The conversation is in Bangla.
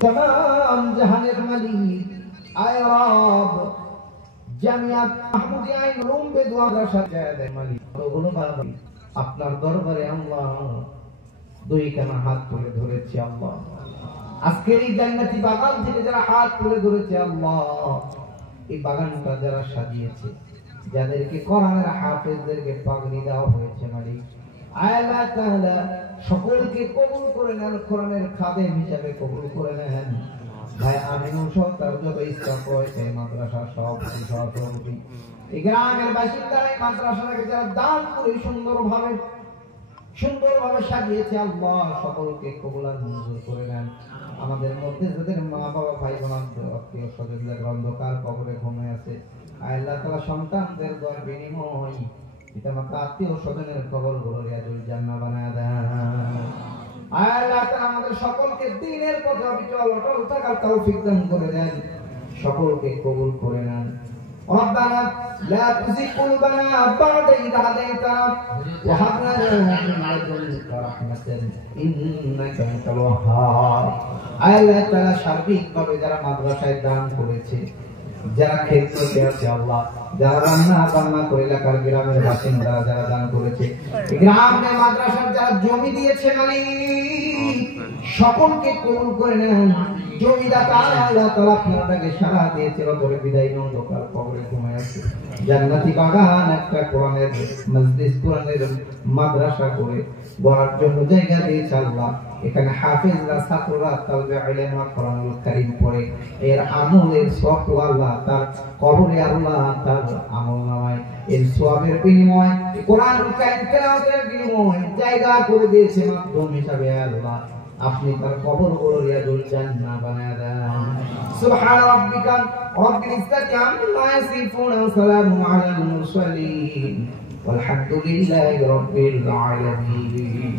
तमाम जहानेर मालिक आय रब জামিয়াত আহমদিয়া উলুম বেদওয়া মাদ্রাসা জায়দের মালিক ওগুলো বাবা আপনার দরবারে আল্লাহ দুই কানা হাত তুলে ধরেছি আল্লাহ আজকের এই জান্নাতি বাগান থেকে যারা হাত তুলে ধরেছে আল্লাহ এই বাগানটা যারা সাজিয়েছে যাদেরকে কোরআনের হাফেজদেরকে পাগড়ি দেওয়া হয়েছে মালিক আল্লাহ তাআলা সকলকে কবুল করে নেন কোরআনের খাদেম হিসেবে কবুল করে নেন ভাই আমিনু সরকার যত ইচ্ছা করেছে মাদ্রাসা সভাপতি এই গ্রামের বাসিন্দারা এই মাদ্রাসাটাকে যারা দান করে সুন্দরভাবে সাজিয়েছে আল্লাহ সকলকে কবুল আর মঞ্জুর করে নেন আমাদের মধ্যে যাদের মা বাবা ভাই বোন আত্মীয় স্বজনদের অন্ধকার কবরে ঘুমিয়ে আছে আল্লাহ তাআলা সন্তানদের দর বিনিময় পিতামাতা আত্মীয় স্বজনের কবরগুলো রিয়াজুল জান্নাহ বানায় দেন আল্লাহ তাআলা আমাদের সকলকে দ্বীনের পথে অবিচল অটল থাকার তৌফিক দান করে দেন সকলকে কবুল করে নেন ربنا لا تزغ قلوبنا بعد إذ هديتنا وهب لنا من لدنك رحمة إنك أنت الوهاب আল্লাহ তাআলা সার্বিকভাবে যারা মাদ্রাসায় দান করেছে যারা খেদমতে আছে আল্লাহ যারা রান্না বান্না করে এলাকার গ্রামের বাসিন্দারা যারা দান করেছে গ্রামে মাদ্রাসার যারা জমি দিয়েছে মালিক সকলকে কবুল করে নেন জমিদাতা আল্লাহ তাআলা আপনাকে সারা দিয়েছে করে বিদায় অন্ধকার কবরে ঘুমিয়ে আছে জান্নাতি বাগান একটা কোরআনের মজলিস কোরআনের মাদ্রাসা করে গড়ার জন্য জায়গা দিয়েছে আল্লাহ এখানে হাফেজরা ছাত্ররা তালবে ইলম ওয়া কোরআনুল কারীম পড়ে এর আমলের সওয়াব আল্লাহ তার কবরে আল্লাহ তার আমলনামায় এর সওয়াবের বিনিময় কোরআনুল কারীম তেলাওয়াতের বিনিময় জায়গা করে দিয়েছে মাধ্যম হিসাবে আল্লাহ আপনি তার কবরগুলো রিয়াজুল জান্নাহ বানায় দেন সুবহান রাব্বিকা রাব্বিল ইজ্জাতি আম্মা ইয়াসিফুন ওয়া সালামুন আলাল মুরসালিন والحمد لله رب العالمين